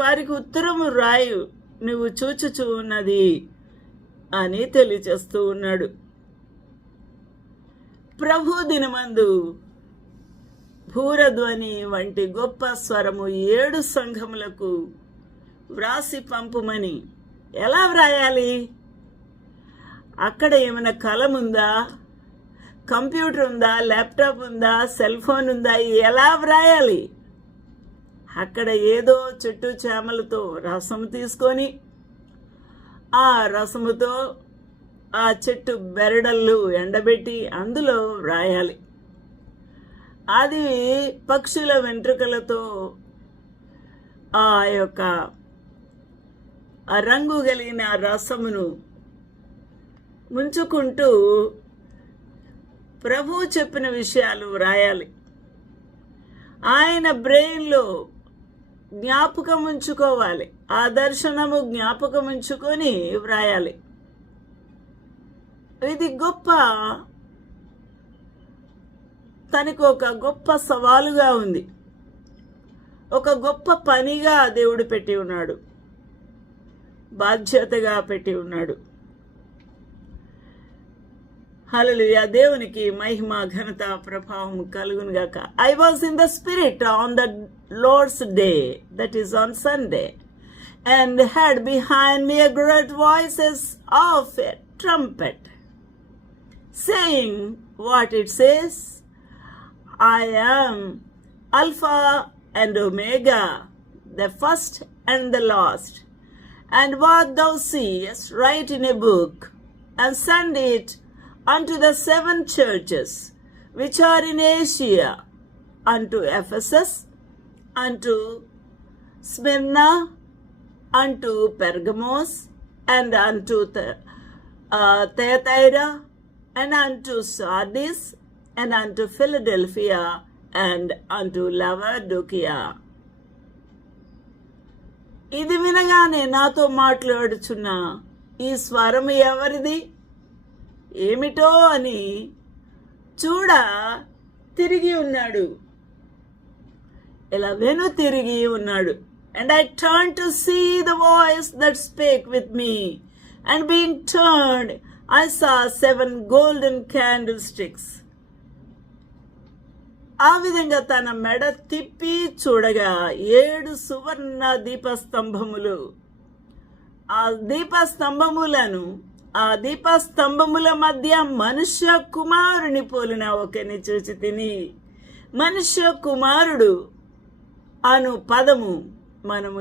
వారికి ఉత్తరము రాయు, నువ్వు చూచుచూ ఉన్నది అని తెలియచేస్తూ ఉన్నాడు. ప్రభు దినమందు భూరధ్వని వంటి గొప్ప స్వరము 7 సంఘములకు వ్రాసి పంపుమని. ఎలా వ్రాయాలి? అక్కడ ఏమైనా కలం ఉందా, కంప్యూటర్ ఉందా, ల్యాప్టాప్ ఉందా, సెల్ ఫోన్ ఉందా? ఎలా వ్రాయాలి? అక్కడ ఏదో చెట్టు చేమలతో రసము తీసుకొని ఆ రసముతో ఆ చెట్టు బెరడళ్ళు ఎండబెట్టి అందులో వ్రాయాలి. అది పక్షుల వెంట్రుకలతో ఆ యొక్క రంగు కలిగిన రసమును ముంచుకుంటూ ప్రభు చెప్పిన విషయాలు వ్రాయాలి. ఆయన బ్రెయిన్లో జ్ఞాపకం ఉంచుకోవాలి. ఆ దర్శనము జ్ఞాపకం ఉంచుకొని వ్రాయాలి. ఇది తనకు ఒక గొప్ప సవాలుగా ఉంది. ఒక గొప్ప పనిగా దేవుడు పెట్టి ఉన్నాడు, బాధ్యతగా పెట్టి ఉన్నాడు. హల్లెలూయా. దేవునికి మహిమ ఘనత ప్రభావం కలుగును గాక. I was in the spirit on the Lord's day, that is on Sunday, and heard behind me a great voices of a trumpet, saying what it says, I am Alpha and Omega, the first and the last. And what thou seest, write in a book, and send it unto the 7 churches which are in Asia, unto Ephesus, unto Smyrna, unto Pergamos, and unto Thyatira, and unto Sardis, and unto Philadelphia, and unto Laodicea. ఇది వినగానే నాతో మాట్లాడుచున్న ఈ స్వరము ఎవరిది, ఏమిటో అని తిరిగి ఉన్నాడు. ఇలా తిరిగి ఉన్నాడు. And I turned to see the voice that spake with me, and being turned, I saw 7 golden candlesticks. ఆ విధంగా తన మెడ తిప్పి చూడగా 7 సువర్ణ దీపస్తంభములు. ఆ దీపస్తంభముల మధ్య మనుష్య కుమారుని పోలిన ఒకరిని చూచి తిని. మనుష్య కుమారుడు అను పదము మనము